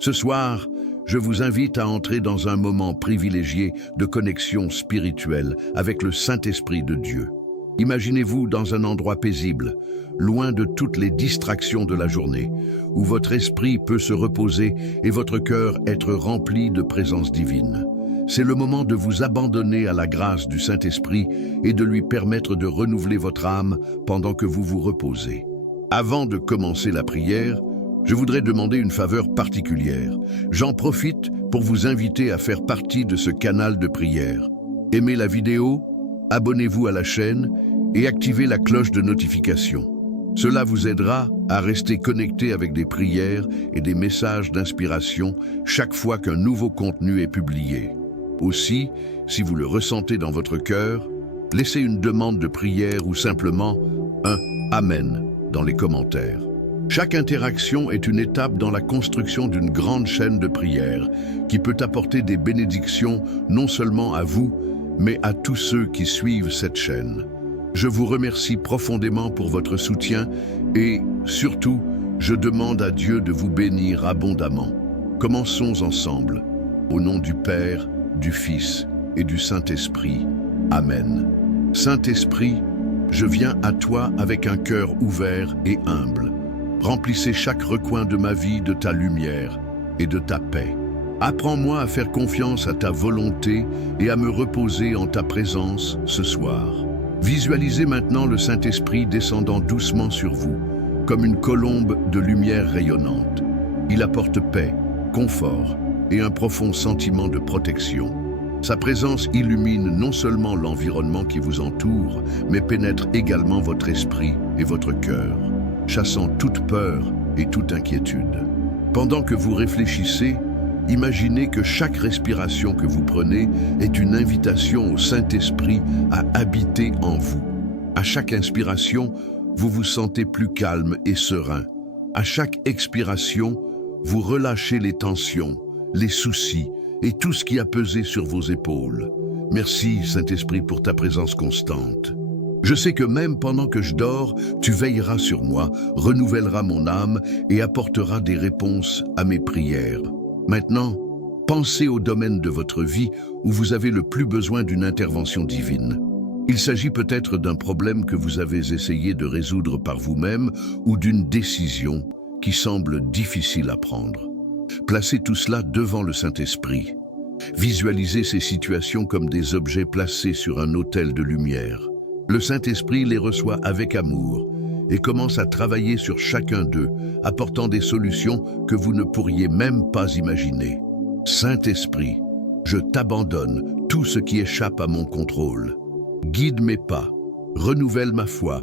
Ce soir, je vous invite à entrer dans un moment privilégié de connexion spirituelle avec le Saint-Esprit de Dieu. Imaginez-vous dans un endroit paisible, loin de toutes les distractions de la journée, où votre esprit peut se reposer et votre cœur être rempli de présence divine. C'est le moment de vous abandonner à la grâce du Saint-Esprit et de lui permettre de renouveler votre âme pendant que vous vous reposez. Avant de commencer la prière, je voudrais demander une faveur particulière. J'en profite pour vous inviter à faire partie de ce canal de prière. Aimez la vidéo, abonnez-vous à la chaîne et activez la cloche de notification. Cela vous aidera à rester connecté avec des prières et des messages d'inspiration chaque fois qu'un nouveau contenu est publié. Aussi, si vous le ressentez dans votre cœur, laissez une demande de prière ou simplement un « Amen » dans les commentaires. Chaque interaction est une étape dans la construction d'une grande chaîne de prière qui peut apporter des bénédictions non seulement à vous, mais à tous ceux qui suivent cette chaîne. Je vous remercie profondément pour votre soutien et, surtout, je demande à Dieu de vous bénir abondamment. Commençons ensemble. Au nom du Père, du Fils et du Saint-Esprit. Amen. Saint-Esprit, je viens à toi avec un cœur ouvert et humble. Remplissez chaque recoin de ma vie de ta lumière et de ta paix. Apprends-moi à faire confiance à ta volonté et à me reposer en ta présence ce soir. Visualisez maintenant le Saint-Esprit descendant doucement sur vous, comme une colombe de lumière rayonnante. Il apporte paix, confort et un profond sentiment de protection. Sa présence illumine non seulement l'environnement qui vous entoure, mais pénètre également votre esprit et votre cœur, chassant toute peur et toute inquiétude. Pendant que vous réfléchissez, imaginez que chaque respiration que vous prenez est une invitation au Saint-Esprit à habiter en vous. À chaque inspiration, vous vous sentez plus calme et serein. À chaque expiration, vous relâchez les tensions, les soucis et tout ce qui a pesé sur vos épaules. Merci, Saint-Esprit, pour ta présence constante. Je sais que même pendant que je dors, tu veilleras sur moi, renouvelleras mon âme et apporteras des réponses à mes prières. Maintenant, pensez au domaine de votre vie où vous avez le plus besoin d'une intervention divine. Il s'agit peut-être d'un problème que vous avez essayé de résoudre par vous-même ou d'une décision qui semble difficile à prendre. Placez tout cela devant le Saint-Esprit. Visualisez ces situations comme des objets placés sur un autel de lumière. Le Saint-Esprit les reçoit avec amour et commence à travailler sur chacun d'eux, apportant des solutions que vous ne pourriez même pas imaginer. Saint-Esprit, je t'abandonne tout ce qui échappe à mon contrôle. Guide mes pas, renouvelle ma foi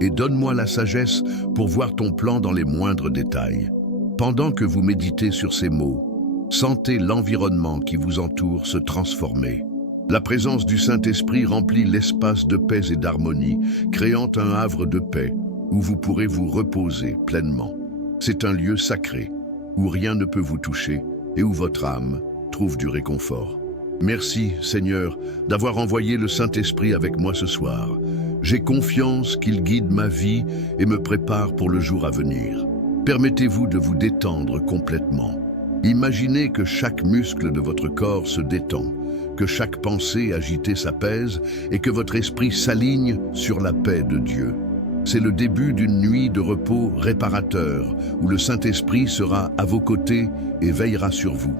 et donne-moi la sagesse pour voir ton plan dans les moindres détails. Pendant que vous méditez sur ces mots, sentez l'environnement qui vous entoure se transformer. La présence du Saint-Esprit remplit l'espace de paix et d'harmonie, créant un havre de paix où vous pourrez vous reposer pleinement. C'est un lieu sacré, où rien ne peut vous toucher et où votre âme trouve du réconfort. Merci, Seigneur, d'avoir envoyé le Saint-Esprit avec moi ce soir. J'ai confiance qu'il guide ma vie et me prépare pour le jour à venir. Permettez-vous de vous détendre complètement. Imaginez que chaque muscle de votre corps se détend, que chaque pensée agitée s'apaise et que votre esprit s'aligne sur la paix de Dieu. C'est le début d'une nuit de repos réparateur où le Saint-Esprit sera à vos côtés et veillera sur vous.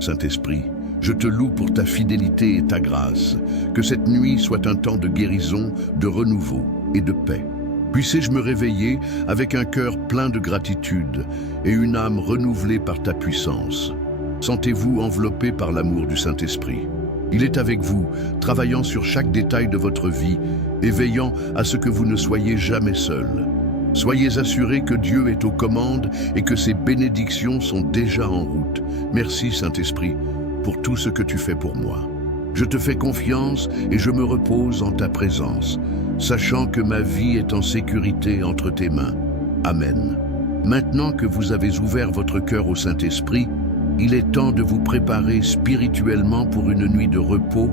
Saint-Esprit, je te loue pour ta fidélité et ta grâce. Que cette nuit soit un temps de guérison, de renouveau et de paix. Puissé-je me réveiller avec un cœur plein de gratitude et une âme renouvelée par ta puissance. Sentez-vous enveloppé par l'amour du Saint-Esprit. Il est avec vous, travaillant sur chaque détail de votre vie et veillant à ce que vous ne soyez jamais seul. Soyez assurés que Dieu est aux commandes et que ses bénédictions sont déjà en route. Merci, Saint-Esprit, pour tout ce que tu fais pour moi. Je te fais confiance et je me repose en ta présence, sachant que ma vie est en sécurité entre tes mains. Amen. Maintenant que vous avez ouvert votre cœur au Saint-Esprit, il est temps de vous préparer spirituellement pour une nuit de repos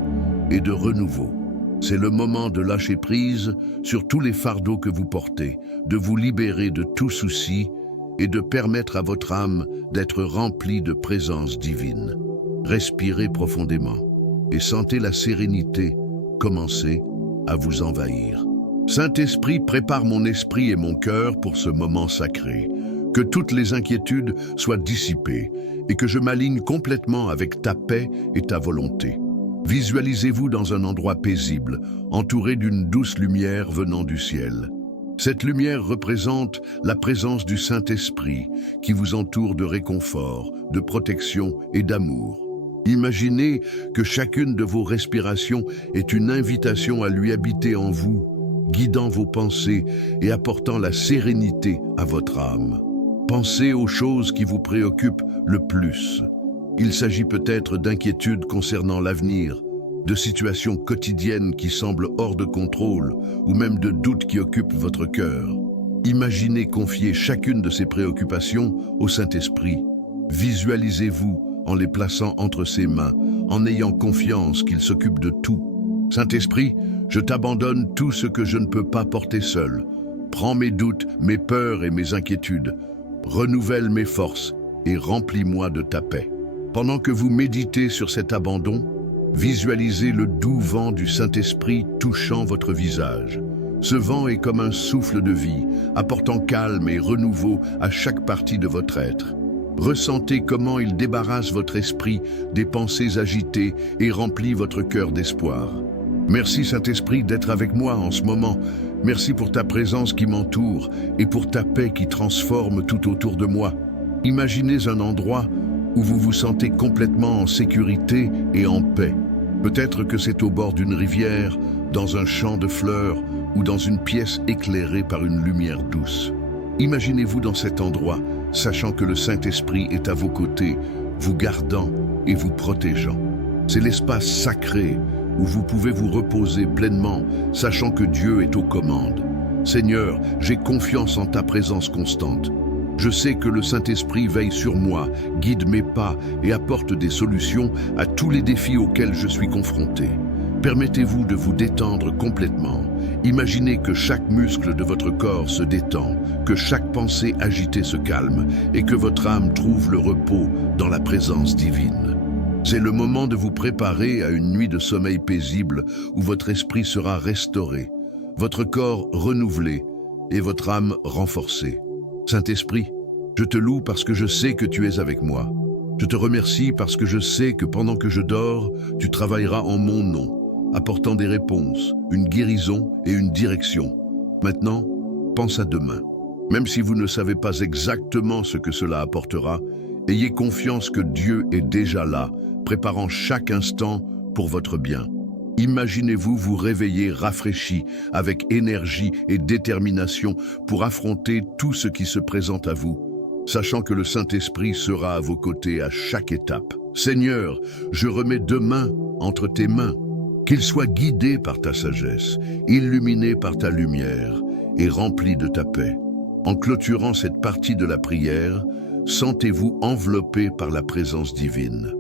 et de renouveau. C'est le moment de lâcher prise sur tous les fardeaux que vous portez, de vous libérer de tout souci et de permettre à votre âme d'être remplie de présence divine. Respirez profondément et sentez la sérénité commencer à vous envahir. Saint-Esprit, prépare mon esprit et mon cœur pour ce moment sacré. Que toutes les inquiétudes soient dissipées et que je m'aligne complètement avec ta paix et ta volonté. Visualisez-vous dans un endroit paisible, entouré d'une douce lumière venant du ciel. Cette lumière représente la présence du Saint-Esprit qui vous entoure de réconfort, de protection et d'amour. Imaginez que chacune de vos respirations est une invitation à lui habiter en vous, guidant vos pensées et apportant la sérénité à votre âme. Pensez aux choses qui vous préoccupent le plus. Il s'agit peut-être d'inquiétudes concernant l'avenir, de situations quotidiennes qui semblent hors de contrôle ou même de doutes qui occupent votre cœur. Imaginez confier chacune de ces préoccupations au Saint-Esprit. Visualisez-vous en les plaçant entre ses mains, en ayant confiance qu'il s'occupe de tout. Saint-Esprit, je t'abandonne tout ce que je ne peux pas porter seul. Prends mes doutes, mes peurs et mes inquiétudes. Renouvelle mes forces et remplis-moi de ta paix. Pendant que vous méditez sur cet abandon, visualisez le doux vent du Saint-Esprit touchant votre visage. Ce vent est comme un souffle de vie, apportant calme et renouveau à chaque partie de votre être. Ressentez comment il débarrasse votre esprit des pensées agitées et remplit votre cœur d'espoir. Merci Saint-Esprit d'être avec moi en ce moment. Merci pour ta présence qui m'entoure et pour ta paix qui transforme tout autour de moi. Imaginez un endroit où vous vous sentez complètement en sécurité et en paix. Peut-être que c'est au bord d'une rivière, dans un champ de fleurs ou dans une pièce éclairée par une lumière douce. Imaginez-vous dans cet endroit, sachant que le Saint-Esprit est à vos côtés, vous gardant et vous protégeant. C'est l'espace sacré où vous pouvez vous reposer pleinement, sachant que Dieu est aux commandes. Seigneur, j'ai confiance en ta présence constante. Je sais que le Saint-Esprit veille sur moi, guide mes pas et apporte des solutions à tous les défis auxquels je suis confronté. Permettez-vous de vous détendre complètement. Imaginez que chaque muscle de votre corps se détend, que chaque pensée agitée se calme et que votre âme trouve le repos dans la présence divine. C'est le moment de vous préparer à une nuit de sommeil paisible où votre esprit sera restauré, votre corps renouvelé et votre âme renforcée. Saint-Esprit, je te loue parce que je sais que tu es avec moi. Je te remercie parce que je sais que pendant que je dors, tu travailleras en mon nom, apportant des réponses, une guérison et une direction. Maintenant, pense à demain. Même si vous ne savez pas exactement ce que cela apportera, ayez confiance que Dieu est déjà là, préparant chaque instant pour votre bien. Imaginez-vous vous réveiller rafraîchi, avec énergie et détermination pour affronter tout ce qui se présente à vous, sachant que le Saint-Esprit sera à vos côtés à chaque étape. Seigneur, je remets demain entre tes mains. Qu'il soit guidé par ta sagesse, illuminé par ta lumière et rempli de ta paix. En clôturant cette partie de la prière, sentez-vous enveloppé par la présence divine.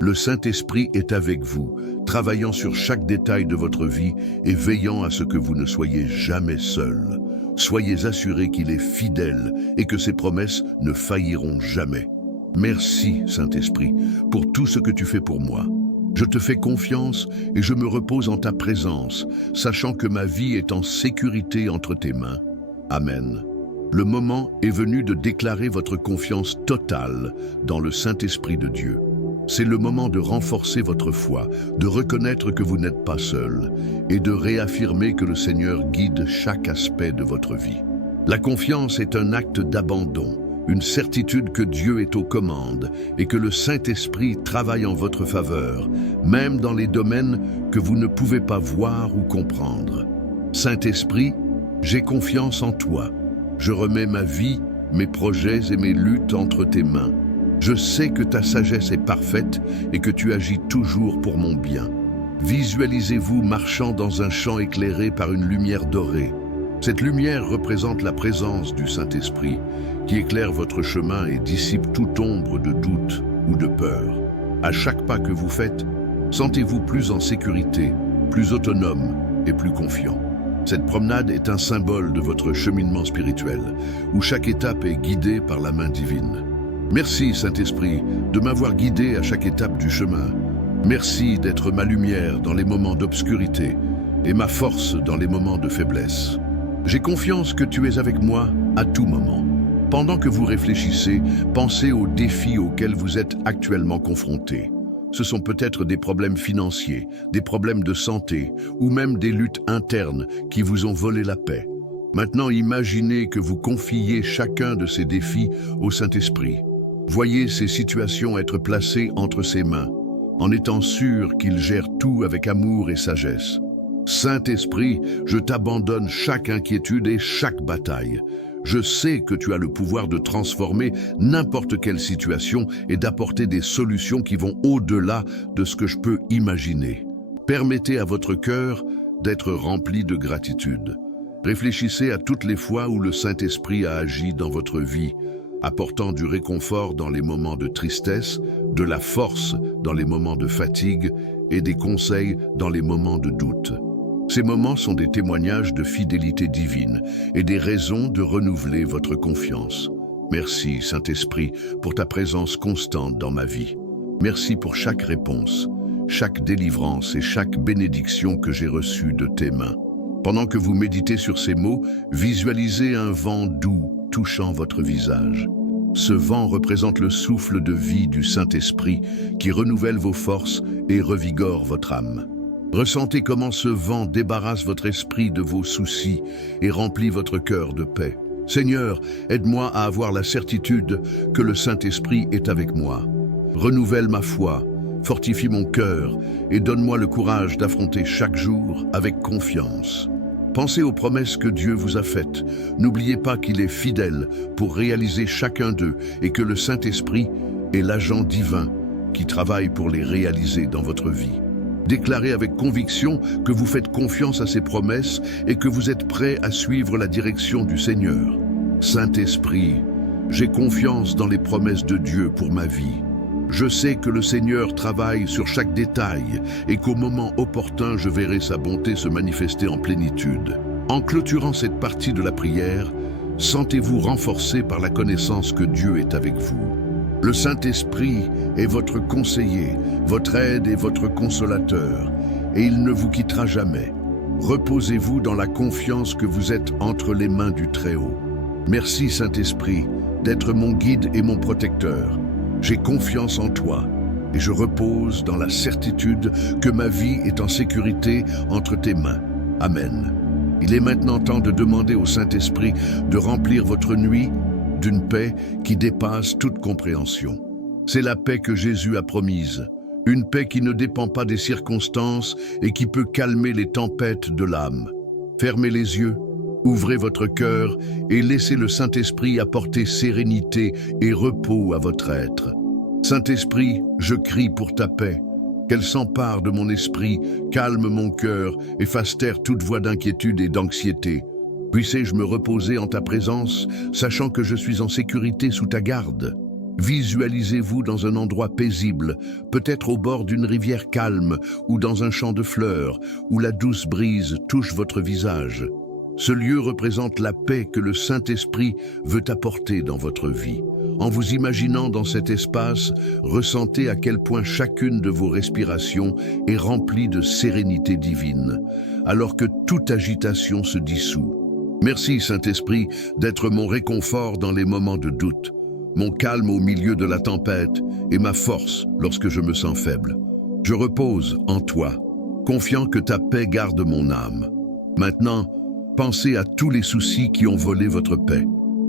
Le Saint-Esprit est avec vous, travaillant sur chaque détail de votre vie et veillant à ce que vous ne soyez jamais seul. Soyez assurés qu'il est fidèle et que ses promesses ne failliront jamais. Merci, Saint-Esprit, pour tout ce que tu fais pour moi. Je te fais confiance et je me repose en ta présence, sachant que ma vie est en sécurité entre tes mains. Amen. Le moment est venu de déclarer votre confiance totale dans le Saint-Esprit de Dieu. C'est le moment de renforcer votre foi, de reconnaître que vous n'êtes pas seul et de réaffirmer que le Seigneur guide chaque aspect de votre vie. La confiance est un acte d'abandon, une certitude que Dieu est aux commandes et que le Saint-Esprit travaille en votre faveur, même dans les domaines que vous ne pouvez pas voir ou comprendre. Saint-Esprit, j'ai confiance en toi. Je remets ma vie, mes projets et mes luttes entre tes mains. Je sais que ta sagesse est parfaite et que tu agis toujours pour mon bien. Visualisez-vous marchant dans un champ éclairé par une lumière dorée. Cette lumière représente la présence du Saint-Esprit qui éclaire votre chemin et dissipe toute ombre de doute ou de peur. À chaque pas que vous faites, sentez-vous plus en sécurité, plus autonome et plus confiant. Cette promenade est un symbole de votre cheminement spirituel, où chaque étape est guidée par la main divine. Merci, Saint-Esprit, de m'avoir guidé à chaque étape du chemin. Merci d'être ma lumière dans les moments d'obscurité et ma force dans les moments de faiblesse. J'ai confiance que tu es avec moi à tout moment. Pendant que vous réfléchissez, pensez aux défis auxquels vous êtes actuellement confrontés. Ce sont peut-être des problèmes financiers, des problèmes de santé ou même des luttes internes qui vous ont volé la paix. Maintenant, imaginez que vous confiez chacun de ces défis au Saint-Esprit. Voyez ces situations être placées entre ses mains, en étant sûr qu'il gère tout avec amour et sagesse. Saint-Esprit, je t'abandonne chaque inquiétude et chaque bataille. Je sais que tu as le pouvoir de transformer n'importe quelle situation et d'apporter des solutions qui vont au-delà de ce que je peux imaginer. Permettez à votre cœur d'être rempli de gratitude. Réfléchissez à toutes les fois où le Saint-Esprit a agi dans votre vie, apportant du réconfort dans les moments de tristesse, de la force dans les moments de fatigue et des conseils dans les moments de doute. Ces moments sont des témoignages de fidélité divine et des raisons de renouveler votre confiance. Merci, Saint-Esprit, pour ta présence constante dans ma vie. Merci pour chaque réponse, chaque délivrance et chaque bénédiction que j'ai reçue de tes mains. Pendant que vous méditez sur ces mots, visualisez un vent doux touchant votre visage. Ce vent représente le souffle de vie du Saint-Esprit qui renouvelle vos forces et revigore votre âme. Ressentez comment ce vent débarrasse votre esprit de vos soucis et remplit votre cœur de paix. Seigneur, aide-moi à avoir la certitude que le Saint-Esprit est avec moi. Renouvelle ma foi, fortifie mon cœur et donne-moi le courage d'affronter chaque jour avec confiance. Pensez aux promesses que Dieu vous a faites. N'oubliez pas qu'il est fidèle pour réaliser chacun d'eux et que le Saint-Esprit est l'agent divin qui travaille pour les réaliser dans votre vie. Déclarez avec conviction que vous faites confiance à ses promesses et que vous êtes prêt à suivre la direction du Seigneur. Saint-Esprit, j'ai confiance dans les promesses de Dieu pour ma vie. Je sais que le Seigneur travaille sur chaque détail et qu'au moment opportun, je verrai sa bonté se manifester en plénitude. En clôturant cette partie de la prière, sentez-vous renforcé par la connaissance que Dieu est avec vous. Le Saint-Esprit est votre conseiller, votre aide et votre consolateur, et il ne vous quittera jamais. Reposez-vous dans la confiance que vous êtes entre les mains du Très-Haut. Merci Saint-Esprit d'être mon guide et mon protecteur. J'ai confiance en toi et je repose dans la certitude que ma vie est en sécurité entre tes mains. Amen. Il est maintenant temps de demander au Saint-Esprit de remplir votre nuit d'une paix qui dépasse toute compréhension. C'est la paix que Jésus a promise, une paix qui ne dépend pas des circonstances et qui peut calmer les tempêtes de l'âme. Fermez les yeux, ouvrez votre cœur et laissez le Saint-Esprit apporter sérénité et repos à votre être. Saint-Esprit, je crie pour ta paix, qu'elle s'empare de mon esprit, calme mon cœur et fasse taire toute voix d'inquiétude et d'anxiété. Puissé-je me reposer en ta présence, sachant que je suis en sécurité sous ta garde. Visualisez-vous dans un endroit paisible, peut-être au bord d'une rivière calme ou dans un champ de fleurs, où la douce brise touche votre visage. Ce lieu représente la paix que le Saint-Esprit veut apporter dans votre vie. En vous imaginant dans cet espace, ressentez à quel point chacune de vos respirations est remplie de sérénité divine, alors que toute agitation se dissout. Merci Saint-Esprit d'être mon réconfort dans les moments de doute, mon calme au milieu de la tempête et ma force lorsque je me sens faible. Je repose en toi, confiant que ta paix garde mon âme. Maintenant, pensez à tous les soucis qui ont volé votre paix.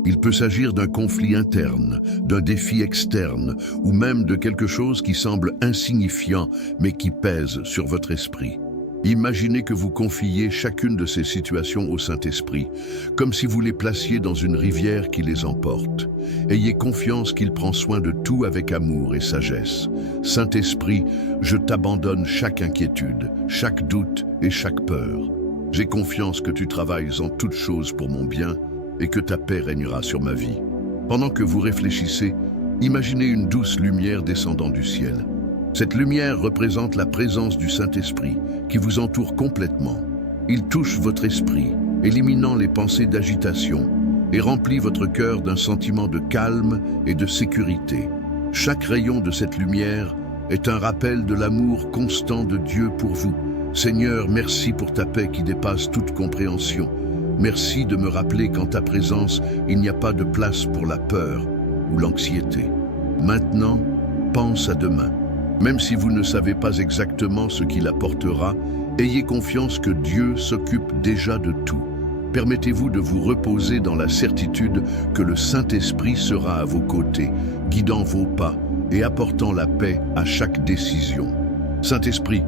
Il peut s'agir d'un conflit interne, d'un défi externe ou même de quelque chose qui semble insignifiant mais qui pèse sur votre esprit. Imaginez que vous confiez chacune de ces situations au Saint-Esprit, comme si vous les placiez dans une rivière qui les emporte. Ayez confiance qu'il prend soin de tout avec amour et sagesse. Saint-Esprit, je t'abandonne chaque inquiétude, chaque doute et chaque peur. J'ai confiance que tu travailles en toutes choses pour mon bien et que ta paix régnera sur ma vie. Pendant que vous réfléchissez, imaginez une douce lumière descendant du ciel. Cette lumière représente la présence du Saint-Esprit qui vous entoure complètement. Il touche votre esprit, éliminant les pensées d'agitation, et remplit votre cœur d'un sentiment de calme et de sécurité. Chaque rayon de cette lumière est un rappel de l'amour constant de Dieu pour vous. Seigneur, merci pour ta paix qui dépasse toute compréhension. Merci de me rappeler qu'en ta présence, il n'y a pas de place pour la peur ou l'anxiété. Maintenant, pense à demain. Même si vous ne savez pas exactement ce qu'il apportera, ayez confiance que Dieu s'occupe déjà de tout. Permettez-vous de vous reposer dans la certitude que le Saint-Esprit sera à vos côtés, guidant vos pas et apportant la paix à chaque décision. Saint-Esprit,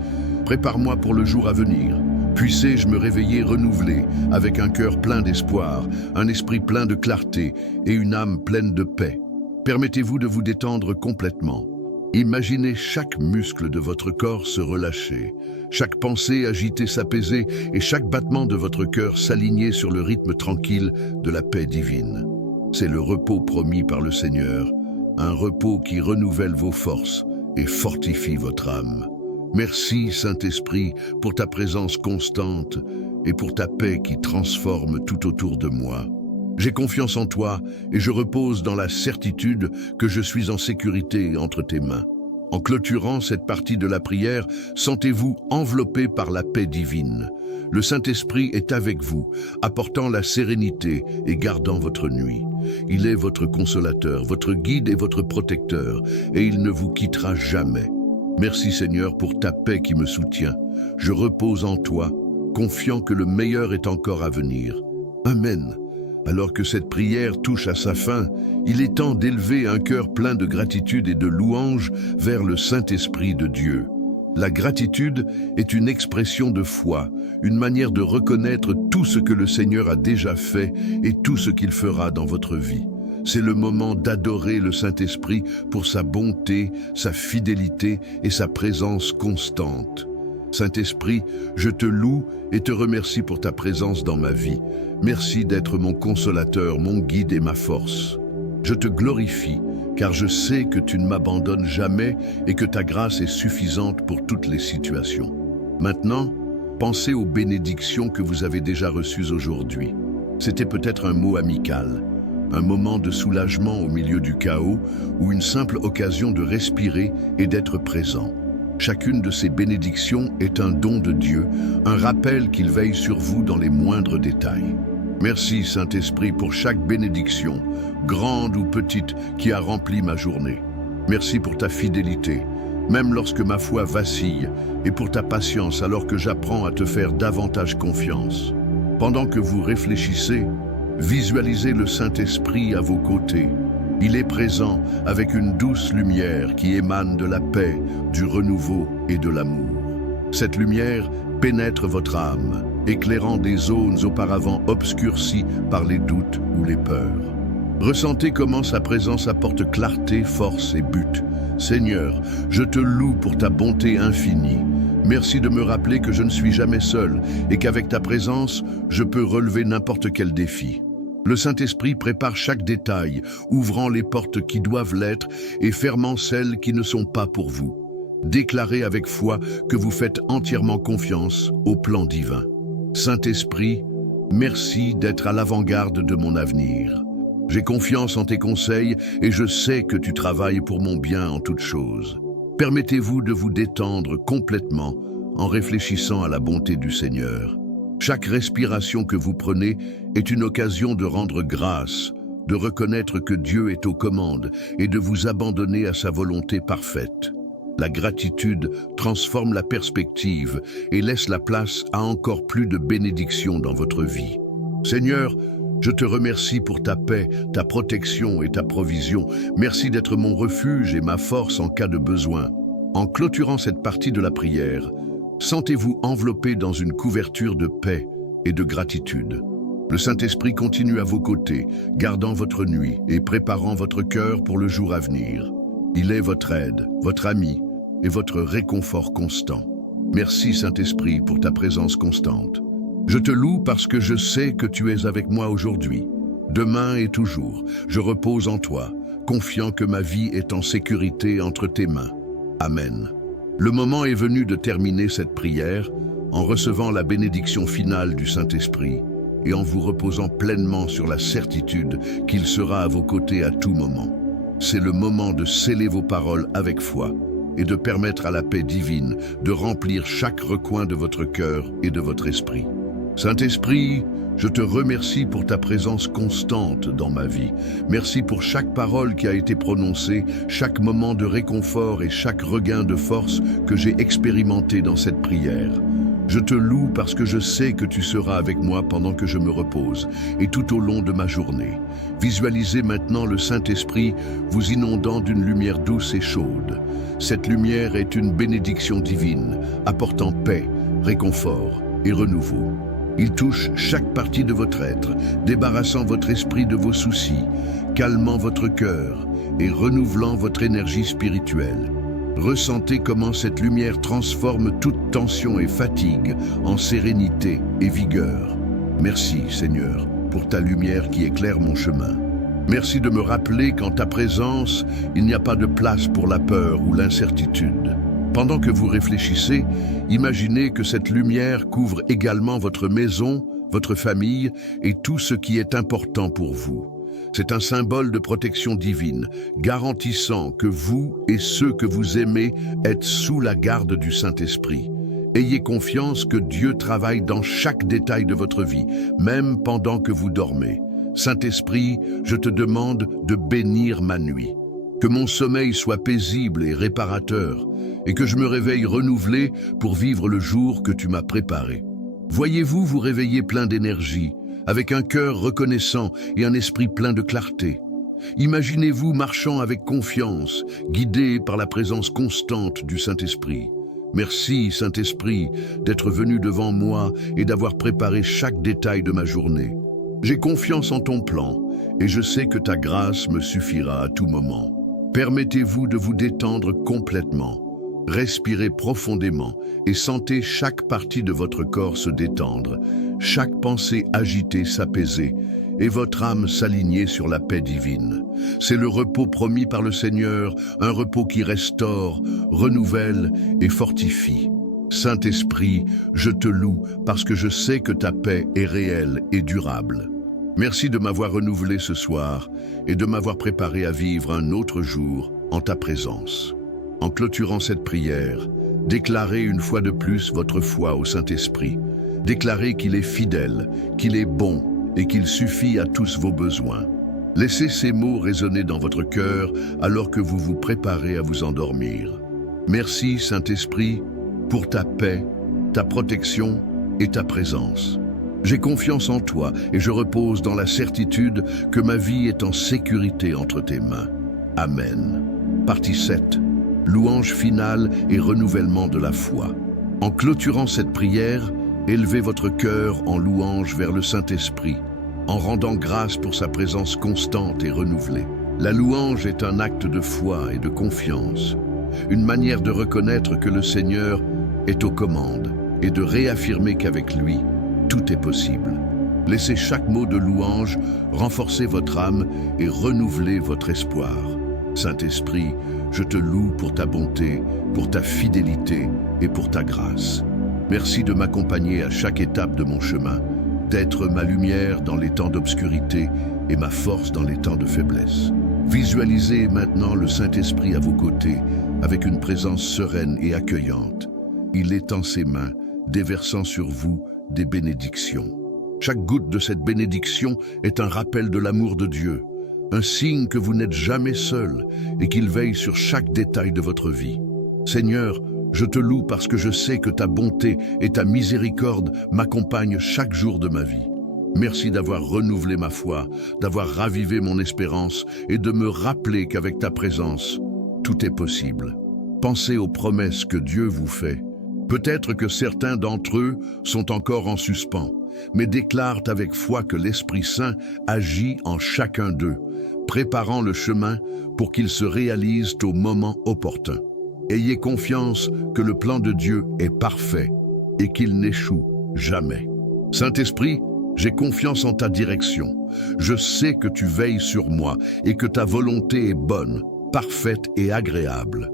prépare-moi pour le jour à venir. Puissé-je me réveiller renouvelé, avec un cœur plein d'espoir, un esprit plein de clarté et une âme pleine de paix. Permettez-vous de vous détendre complètement. Imaginez chaque muscle de votre corps se relâcher, chaque pensée agitée s'apaiser et chaque battement de votre cœur s'aligner sur le rythme tranquille de la paix divine. C'est le repos promis par le Seigneur, un repos qui renouvelle vos forces et fortifie votre âme. Merci, Saint-Esprit, pour ta présence constante et pour ta paix qui transforme tout autour de moi. J'ai confiance en toi et je repose dans la certitude que je suis en sécurité entre tes mains. En clôturant cette partie de la prière, sentez-vous enveloppé par la paix divine. Le Saint-Esprit est avec vous, apportant la sérénité et gardant votre nuit. Il est votre consolateur, votre guide et votre protecteur, et il ne vous quittera jamais. Merci Seigneur pour ta paix qui me soutient. Je repose en toi, confiant que le meilleur est encore à venir. Amen. Alors que cette prière touche à sa fin, il est temps d'élever un cœur plein de gratitude et de louange vers le Saint-Esprit de Dieu. La gratitude est une expression de foi, une manière de reconnaître tout ce que le Seigneur a déjà fait et tout ce qu'il fera dans votre vie. C'est le moment d'adorer le Saint-Esprit pour sa bonté, sa fidélité et sa présence constante. Saint-Esprit, je te loue et te remercie pour ta présence dans ma vie. Merci d'être mon consolateur, mon guide et ma force. Je te glorifie, car je sais que tu ne m'abandonnes jamais et que ta grâce est suffisante pour toutes les situations. Maintenant, pensez aux bénédictions que vous avez déjà reçues aujourd'hui. C'était peut-être un mot amical, un moment de soulagement au milieu du chaos ou une simple occasion de respirer et d'être présent. Chacune de ces bénédictions est un don de Dieu, un rappel qu'il veille sur vous dans les moindres détails. Merci Saint-Esprit pour chaque bénédiction, grande ou petite, qui a rempli ma journée. Merci pour ta fidélité, même lorsque ma foi vacille, et pour ta patience alors que j'apprends à te faire davantage confiance. Pendant que vous réfléchissez, visualisez le Saint-Esprit à vos côtés. Il est présent avec une douce lumière qui émane de la paix, du renouveau et de l'amour. Cette lumière pénètre votre âme, éclairant des zones auparavant obscurcies par les doutes ou les peurs. Ressentez comment sa présence apporte clarté, force et but. Seigneur, je te loue pour ta bonté infinie. Merci de me rappeler que je ne suis jamais seul et qu'avec ta présence, je peux relever n'importe quel défi. Le Saint-Esprit prépare chaque détail, ouvrant les portes qui doivent l'être et fermant celles qui ne sont pas pour vous. Déclarez avec foi que vous faites entièrement confiance au plan divin. Saint-Esprit, merci d'être à l'avant-garde de mon avenir. J'ai confiance en tes conseils et je sais que tu travailles pour mon bien en toutes choses. Permettez-vous de vous détendre complètement en réfléchissant à la bonté du Seigneur. Chaque respiration que vous prenez est une occasion de rendre grâce, de reconnaître que Dieu est aux commandes et de vous abandonner à sa volonté parfaite. La gratitude transforme la perspective et laisse la place à encore plus de bénédictions dans votre vie. Seigneur, je te remercie pour ta paix, ta protection et ta provision. Merci d'être mon refuge et ma force en cas de besoin. En clôturant cette partie de la prière, sentez-vous enveloppé dans une couverture de paix et de gratitude. Le Saint-Esprit continue à vos côtés, gardant votre nuit et préparant votre cœur pour le jour à venir. Il est votre aide, votre ami et votre réconfort constant. Merci Saint-Esprit pour ta présence constante. Je te loue parce que je sais que tu es avec moi aujourd'hui. Demain et toujours, je repose en toi, confiant que ma vie est en sécurité entre tes mains. Amen. Le moment est venu de terminer cette prière en recevant la bénédiction finale du Saint-Esprit et en vous reposant pleinement sur la certitude qu'il sera à vos côtés à tout moment. C'est le moment de sceller vos paroles avec foi et de permettre à la paix divine de remplir chaque recoin de votre cœur et de votre esprit. Saint-Esprit, je te remercie pour ta présence constante dans ma vie. Merci pour chaque parole qui a été prononcée, chaque moment de réconfort et chaque regain de force que j'ai expérimenté dans cette prière. Je te loue parce que je sais que tu seras avec moi pendant que je me repose et tout au long de ma journée. Visualisez maintenant le Saint-Esprit vous inondant d'une lumière douce et chaude. Cette lumière est une bénédiction divine, apportant paix, réconfort et renouveau. Il touche chaque partie de votre être, débarrassant votre esprit de vos soucis, calmant votre cœur et renouvelant votre énergie spirituelle. Ressentez comment cette lumière transforme toute tension et fatigue en sérénité et vigueur. Merci, Seigneur, pour ta lumière qui éclaire mon chemin. Merci de me rappeler qu'en ta présence, il n'y a pas de place pour la peur ou l'incertitude. Pendant que vous réfléchissez, imaginez que cette lumière couvre également votre maison, votre famille et tout ce qui est important pour vous. C'est un symbole de protection divine, garantissant que vous et ceux que vous aimez êtes sous la garde du Saint-Esprit. Ayez confiance que Dieu travaille dans chaque détail de votre vie, même pendant que vous dormez. Saint-Esprit, je te demande de bénir ma nuit. Que mon sommeil soit paisible et réparateur, et que je me réveille renouvelé pour vivre le jour que tu m'as préparé. Voyez-vous vous réveiller plein d'énergie, avec un cœur reconnaissant et un esprit plein de clarté. Imaginez-vous marchant avec confiance, guidé par la présence constante du Saint-Esprit. Merci, Saint-Esprit, d'être venu devant moi et d'avoir préparé chaque détail de ma journée. J'ai confiance en ton plan, et je sais que ta grâce me suffira à tout moment. Permettez-vous de vous détendre complètement. Respirez profondément et sentez chaque partie de votre corps se détendre, chaque pensée agitée s'apaiser et votre âme s'aligner sur la paix divine. C'est le repos promis par le Seigneur, un repos qui restaure, renouvelle et fortifie. Saint-Esprit, je te loue parce que je sais que ta paix est réelle et durable. Merci de m'avoir renouvelé ce soir et de m'avoir préparé à vivre un autre jour en ta présence. En clôturant cette prière, déclarez une fois de plus votre foi au Saint-Esprit. Déclarez qu'il est fidèle, qu'il est bon et qu'il suffit à tous vos besoins. Laissez ces mots résonner dans votre cœur alors que vous vous préparez à vous endormir. Merci, Saint-Esprit, pour ta paix, ta protection et ta présence. J'ai confiance en toi et je repose dans la certitude que ma vie est en sécurité entre tes mains. Amen. Partie 7. Louange finale et renouvellement de la foi. En clôturant cette prière, élevez votre cœur en louange vers le Saint-Esprit, en rendant grâce pour sa présence constante et renouvelée. La louange est un acte de foi et de confiance, une manière de reconnaître que le Seigneur est aux commandes et de réaffirmer qu'avec lui, tout est possible. Laissez chaque mot de louange renforcer votre âme et renouveler votre espoir. Saint-Esprit, je te loue pour ta bonté, pour ta fidélité et pour ta grâce. Merci de m'accompagner à chaque étape de mon chemin, d'être ma lumière dans les temps d'obscurité et ma force dans les temps de faiblesse. Visualisez maintenant le Saint-Esprit à vos côtés, avec une présence sereine et accueillante. Il étend ses mains, déversant sur vous des bénédictions. Chaque goutte de cette bénédiction est un rappel de l'amour de Dieu, un signe que vous n'êtes jamais seul et qu'il veille sur chaque détail de votre vie. Seigneur, je te loue parce que je sais que ta bonté et ta miséricorde m'accompagnent chaque jour de ma vie. Merci d'avoir renouvelé ma foi, d'avoir ravivé mon espérance et de me rappeler qu'avec ta présence, tout est possible. Pensez aux promesses que Dieu vous fait. Peut-être que certains d'entre eux sont encore en suspens, mais déclarent avec foi que l'Esprit Saint agit en chacun d'eux, préparant le chemin pour qu'ils se réalisent au moment opportun. Ayez confiance que le plan de Dieu est parfait et qu'il n'échoue jamais. Saint-Esprit, j'ai confiance en ta direction. Je sais que tu veilles sur moi et que ta volonté est bonne, parfaite et agréable.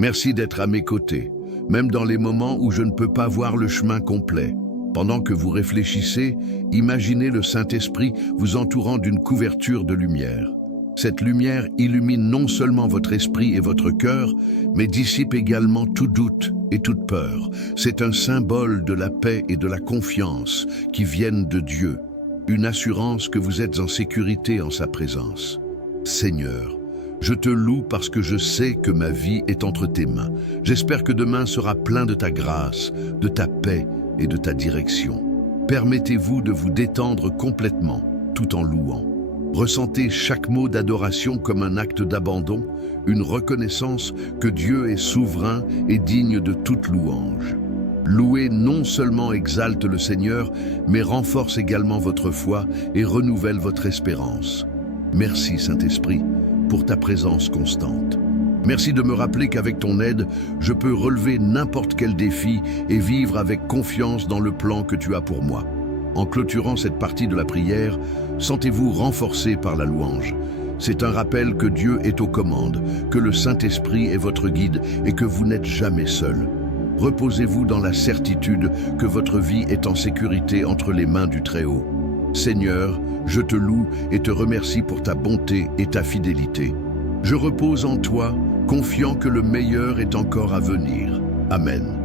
Merci d'être à mes côtés. même dans les moments où je ne peux pas voir le chemin complet. Pendant que vous réfléchissez, imaginez le Saint-Esprit vous entourant d'une couverture de lumière. Cette lumière illumine non seulement votre esprit et votre cœur, mais dissipe également tout doute et toute peur. C'est un symbole de la paix et de la confiance qui viennent de Dieu, une assurance que vous êtes en sécurité en sa présence. Seigneur, je te loue parce que je sais que ma vie est entre tes mains. J'espère que demain sera plein de ta grâce, de ta paix et de ta direction. Permettez-vous de vous détendre complètement, tout en louant. Ressentez chaque mot d'adoration comme un acte d'abandon, une reconnaissance que Dieu est souverain et digne de toute louange. Louer non seulement exalte le Seigneur, mais renforce également votre foi et renouvelle votre espérance. Merci Saint-Esprit pour ta présence constante. Merci de me rappeler qu'avec ton aide, je peux relever n'importe quel défi et vivre avec confiance dans le plan que tu as pour moi. En clôturant cette partie de la prière, sentez-vous renforcé par la louange. C'est un rappel que Dieu est aux commandes, que le Saint-Esprit est votre guide et que vous n'êtes jamais seul. Reposez-vous dans la certitude que votre vie est en sécurité entre les mains du Très-Haut. Seigneur, je te loue et te remercie pour ta bonté et ta fidélité. Je repose en toi, confiant que le meilleur est encore à venir. Amen.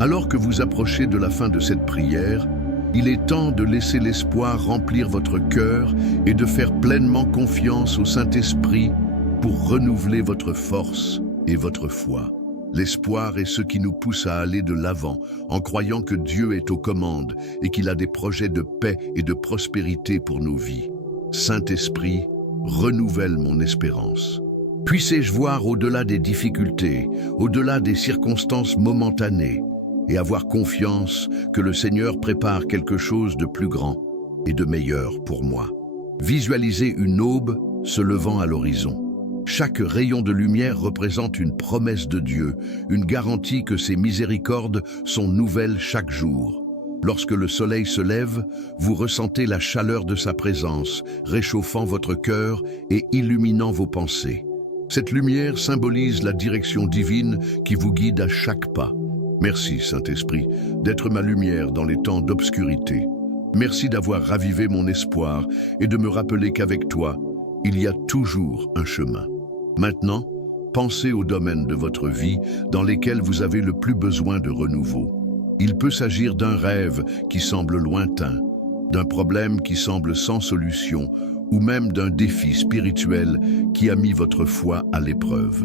Alors que vous approchez de la fin de cette prière, il est temps de laisser l'espoir remplir votre cœur et de faire pleinement confiance au Saint-Esprit pour renouveler votre force et votre foi. L'espoir est ce qui nous pousse à aller de l'avant en croyant que Dieu est aux commandes et qu'il a des projets de paix et de prospérité pour nos vies. Saint-Esprit, renouvelle mon espérance. Puissé-je voir au-delà des difficultés, au-delà des circonstances momentanées, et avoir confiance que le Seigneur prépare quelque chose de plus grand et de meilleur pour moi. Visualisez une aube se levant à l'horizon. Chaque rayon de lumière représente une promesse de Dieu, une garantie que ses miséricordes sont nouvelles chaque jour. Lorsque le soleil se lève, vous ressentez la chaleur de sa présence, réchauffant votre cœur et illuminant vos pensées. Cette lumière symbolise la direction divine qui vous guide à chaque pas. Merci, Saint-Esprit, d'être ma lumière dans les temps d'obscurité. Merci d'avoir ravivé mon espoir et de me rappeler qu'avec toi, il y a toujours un chemin. Maintenant, pensez aux domaines de votre vie dans lesquels vous avez le plus besoin de renouveau. Il peut s'agir d'un rêve qui semble lointain, d'un problème qui semble sans solution, ou même d'un défi spirituel qui a mis votre foi à l'épreuve.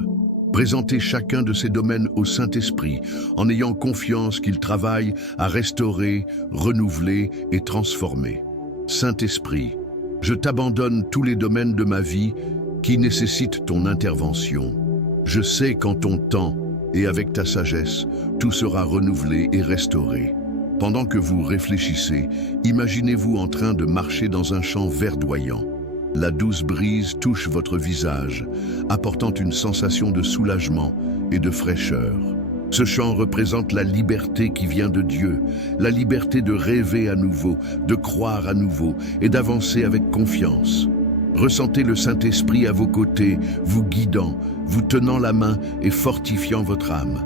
Présentez chacun de ces domaines au Saint-Esprit en ayant confiance qu'il travaille à restaurer, renouveler et transformer. Saint-Esprit, je t'abandonne tous les domaines de ma vie qui nécessitent ton intervention. Je sais qu'en ton temps et avec ta sagesse, tout sera renouvelé et restauré. Pendant que vous réfléchissez, imaginez-vous en train de marcher dans un champ verdoyant. La douce brise touche votre visage, apportant une sensation de soulagement et de fraîcheur. Ce chant représente la liberté qui vient de Dieu, la liberté de rêver à nouveau, de croire à nouveau et d'avancer avec confiance. Ressentez le Saint-Esprit à vos côtés, vous guidant, vous tenant la main et fortifiant votre âme.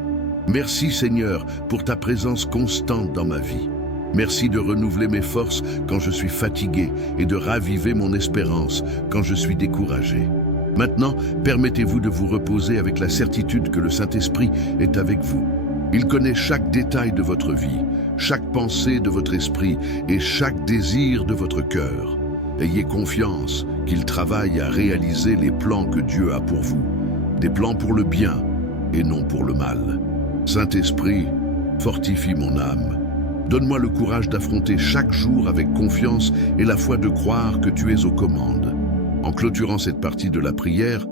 Merci Seigneur pour ta présence constante dans ma vie. Merci de renouveler mes forces quand je suis fatigué et de raviver mon espérance quand je suis découragé. Maintenant, permettez-vous de vous reposer avec la certitude que le Saint-Esprit est avec vous. Il connaît chaque détail de votre vie, chaque pensée de votre esprit et chaque désir de votre cœur. Ayez confiance qu'il travaille à réaliser les plans que Dieu a pour vous, des plans pour le bien et non pour le mal. Saint-Esprit, fortifie mon âme. Donne-moi le courage d'affronter chaque jour avec confiance et la foi de croire que tu es aux commandes. En clôturant cette partie de la prière,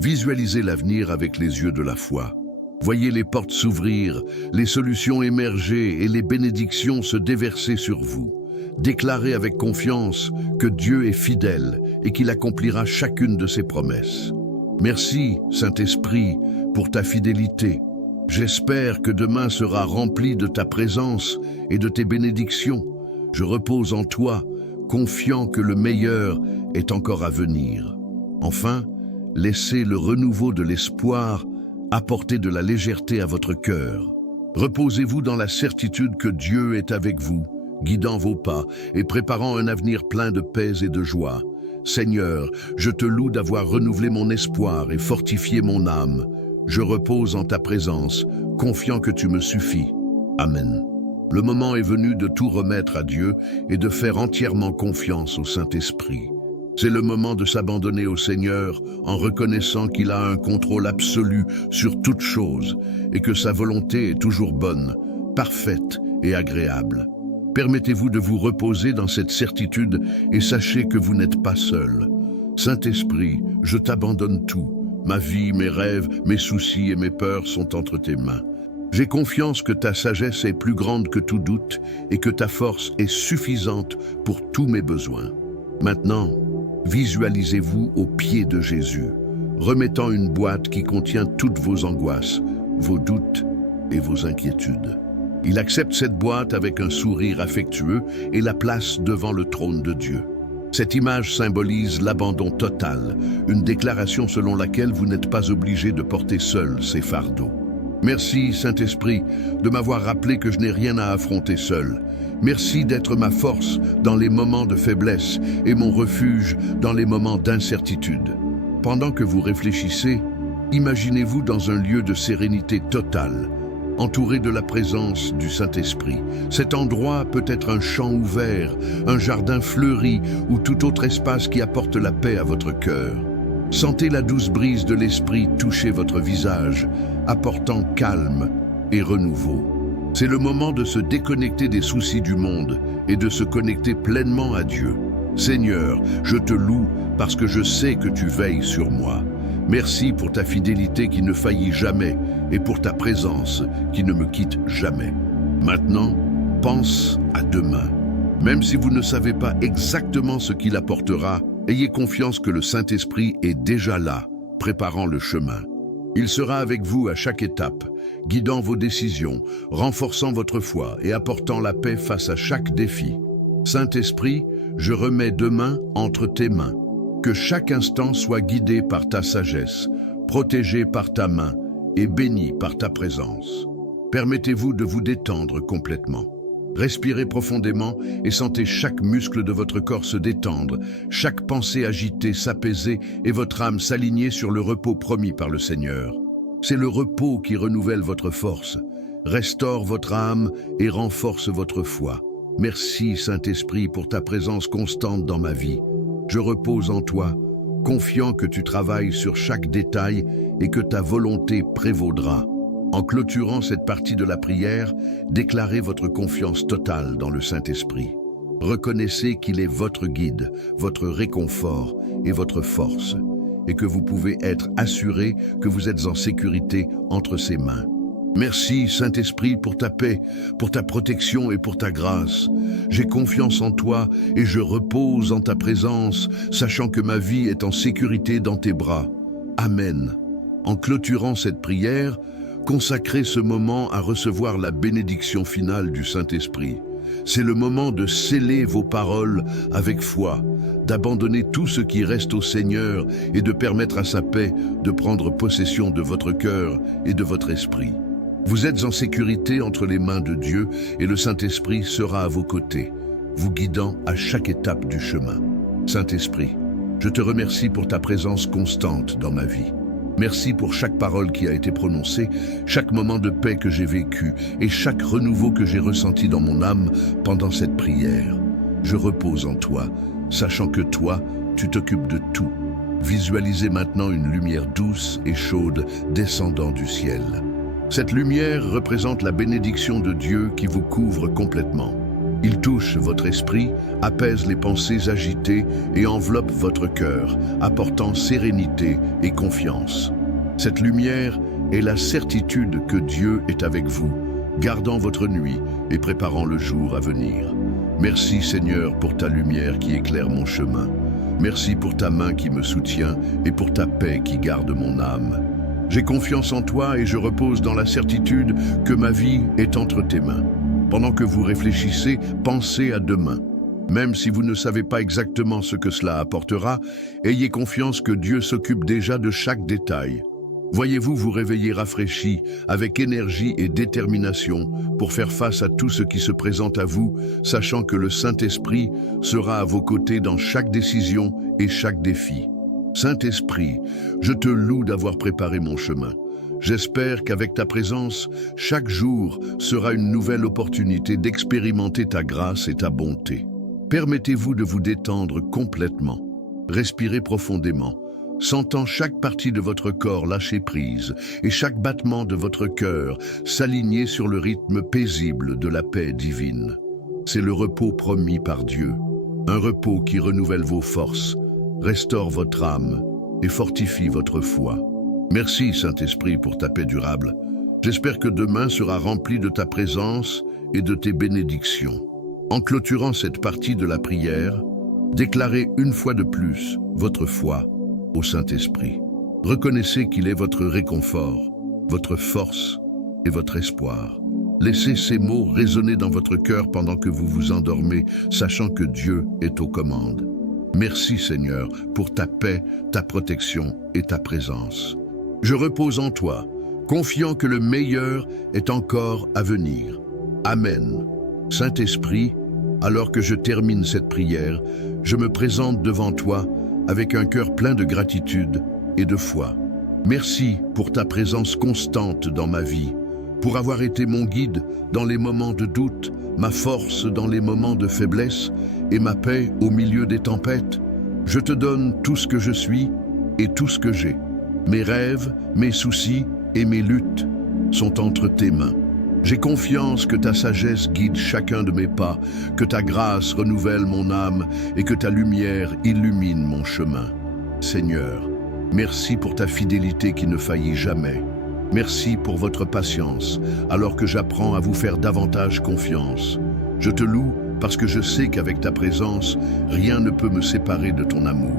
visualisez l'avenir avec les yeux de la foi. Voyez les portes s'ouvrir, les solutions émerger et les bénédictions se déverser sur vous. Déclarez avec confiance que Dieu est fidèle et qu'il accomplira chacune de ses promesses. Merci, Saint-Esprit, pour ta fidélité. J'espère que demain sera rempli de ta présence et de tes bénédictions. Je repose en toi, confiant que le meilleur est encore à venir. Enfin, laissez le renouveau de l'espoir apporter de la légèreté à votre cœur. Reposez-vous dans la certitude que Dieu est avec vous, guidant vos pas et préparant un avenir plein de paix et de joie. Seigneur, je te loue d'avoir renouvelé mon espoir et fortifié mon âme. Je repose en ta présence, confiant que tu me suffis. Amen. Le moment est venu de tout remettre à Dieu et de faire entièrement confiance au Saint-Esprit. C'est le moment de s'abandonner au Seigneur en reconnaissant qu'il a un contrôle absolu sur toute chose et que sa volonté est toujours bonne, parfaite et agréable. Permettez-vous de vous reposer dans cette certitude et sachez que vous n'êtes pas seul. Saint-Esprit, je t'abandonne tout. Ma vie, mes rêves, mes soucis et mes peurs sont entre tes mains. J'ai confiance que ta sagesse est plus grande que tout doute et que ta force est suffisante pour tous mes besoins. Maintenant, visualisez-vous au pied de Jésus, remettant une boîte qui contient toutes vos angoisses, vos doutes et vos inquiétudes. Il accepte cette boîte avec un sourire affectueux et la place devant le trône de Dieu. Cette image symbolise l'abandon total, une déclaration selon laquelle vous n'êtes pas obligé de porter seul ces fardeaux. Merci, Saint-Esprit, de m'avoir rappelé que je n'ai rien à affronter seul. Merci d'être ma force dans les moments de faiblesse et mon refuge dans les moments d'incertitude. Pendant que vous réfléchissez, imaginez-vous dans un lieu de sérénité totale, entouré de la présence du Saint-Esprit. Cet endroit peut être un champ ouvert, un jardin fleuri ou tout autre espace qui apporte la paix à votre cœur. Sentez la douce brise de l'Esprit toucher votre visage, apportant calme et renouveau. C'est le moment de se déconnecter des soucis du monde et de se connecter pleinement à Dieu. Seigneur, je te loue parce que je sais que tu veilles sur moi. Merci pour ta fidélité qui ne faillit jamais et pour ta présence qui ne me quitte jamais. Maintenant, pense à demain. Même si vous ne savez pas exactement ce qu'il apportera, ayez confiance que le Saint-Esprit est déjà là, préparant le chemin. Il sera avec vous à chaque étape, guidant vos décisions, renforçant votre foi et apportant la paix face à chaque défi. Saint-Esprit, je remets demain entre tes mains. Que chaque instant soit guidé par ta sagesse, protégé par ta main et béni par ta présence. Permettez-vous de vous détendre complètement. Respirez profondément et sentez chaque muscle de votre corps se détendre, chaque pensée agitée s'apaiser et votre âme s'aligner sur le repos promis par le Seigneur. C'est le repos qui renouvelle votre force, restaure votre âme et renforce votre foi. Merci Saint-Esprit pour ta présence constante dans ma vie. Je repose en toi, confiant que tu travailles sur chaque détail et que ta volonté prévaudra. En clôturant cette partie de la prière, déclarez votre confiance totale dans le Saint-Esprit. Reconnaissez qu'il est votre guide, votre réconfort et votre force, et que vous pouvez être assuré que vous êtes en sécurité entre ses mains. Merci, Saint-Esprit, pour ta paix, pour ta protection et pour ta grâce. J'ai confiance en toi et je repose en ta présence, sachant que ma vie est en sécurité dans tes bras. Amen. En clôturant cette prière, consacrez ce moment à recevoir la bénédiction finale du Saint-Esprit. C'est le moment de sceller vos paroles avec foi, d'abandonner tout ce qui reste au Seigneur et de permettre à sa paix de prendre possession de votre cœur et de votre esprit. Vous êtes en sécurité entre les mains de Dieu et le Saint-Esprit sera à vos côtés, vous guidant à chaque étape du chemin. Saint-Esprit, je te remercie pour ta présence constante dans ma vie. Merci pour chaque parole qui a été prononcée, chaque moment de paix que j'ai vécu et chaque renouveau que j'ai ressenti dans mon âme pendant cette prière. Je repose en toi, sachant que toi, tu t'occupes de tout. Visualisez maintenant une lumière douce et chaude descendant du ciel. Cette lumière représente la bénédiction de Dieu qui vous couvre complètement. Il touche votre esprit, apaise les pensées agitées et enveloppe votre cœur, apportant sérénité et confiance. Cette lumière est la certitude que Dieu est avec vous, gardant votre nuit et préparant le jour à venir. Merci Seigneur pour ta lumière qui éclaire mon chemin. Merci pour ta main qui me soutient et pour ta paix qui garde mon âme. J'ai confiance en toi et je repose dans la certitude que ma vie est entre tes mains. Pendant que vous réfléchissez, pensez à demain. Même si vous ne savez pas exactement ce que cela apportera, ayez confiance que Dieu s'occupe déjà de chaque détail. Voyez-vous vous réveiller rafraîchi, avec énergie et détermination, pour faire face à tout ce qui se présente à vous, sachant que le Saint-Esprit sera à vos côtés dans chaque décision et chaque défi. Saint-Esprit, je te loue d'avoir préparé mon chemin. J'espère qu'avec ta présence, chaque jour sera une nouvelle opportunité d'expérimenter ta grâce et ta bonté. Permettez-vous de vous détendre complètement. Respirez profondément, sentant chaque partie de votre corps lâcher prise et chaque battement de votre cœur s'aligner sur le rythme paisible de la paix divine. C'est le repos promis par Dieu, un repos qui renouvelle vos forces, restaure votre âme et fortifie votre foi. Merci Saint-Esprit pour ta paix durable. J'espère que demain sera rempli de ta présence et de tes bénédictions. En clôturant cette partie de la prière, déclarez une fois de plus votre foi au Saint-Esprit. Reconnaissez qu'il est votre réconfort, votre force et votre espoir. Laissez ces mots résonner dans votre cœur pendant que vous vous endormez, sachant que Dieu est aux commandes. Merci Seigneur pour ta paix, ta protection et ta présence. Je repose en toi, confiant que le meilleur est encore à venir. Amen. Saint-Esprit, alors que je termine cette prière, je me présente devant toi avec un cœur plein de gratitude et de foi. Merci pour ta présence constante dans ma vie, pour avoir été mon guide dans les moments de doute, ma force dans les moments de faiblesse et ma paix au milieu des tempêtes. Je te donne tout ce que je suis et tout ce que j'ai. Mes rêves, mes soucis et mes luttes sont entre tes mains. J'ai confiance que ta sagesse guide chacun de mes pas, que ta grâce renouvelle mon âme et que ta lumière illumine mon chemin. Seigneur, merci pour ta fidélité qui ne faillit jamais. Merci pour votre patience, alors que j'apprends à vous faire davantage confiance. Je te loue parce que je sais qu'avec ta présence, rien ne peut me séparer de ton amour.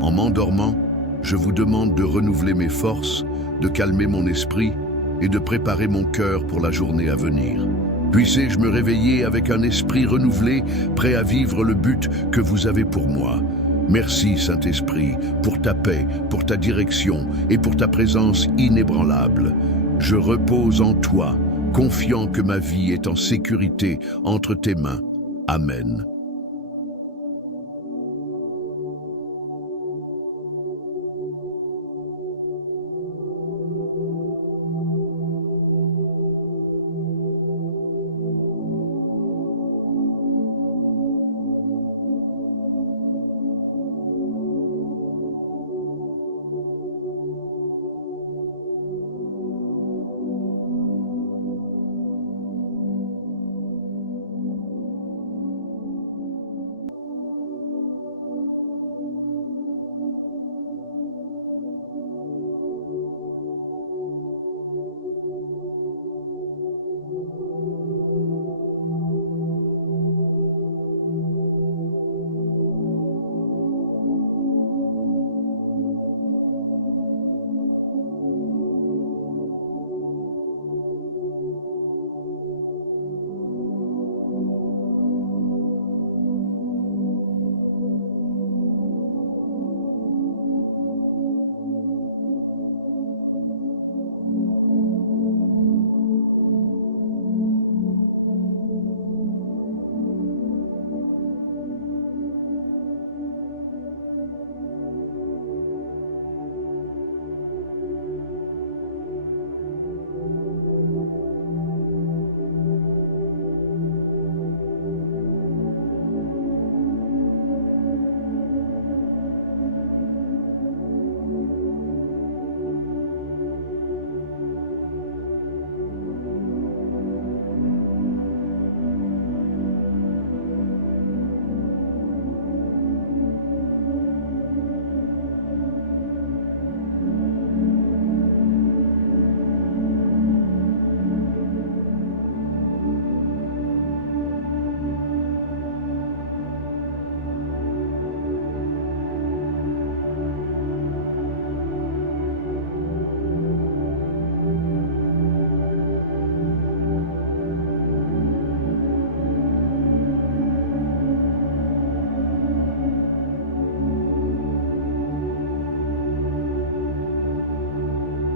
En m'endormant, je vous demande de renouveler mes forces, de calmer mon esprit et de préparer mon cœur pour la journée à venir. Puissé-je me réveiller avec un esprit renouvelé, prêt à vivre le but que vous avez pour moi. Merci Saint-Esprit pour ta paix, pour ta direction et pour ta présence inébranlable. Je repose en toi, confiant que ma vie est en sécurité entre tes mains. Amen.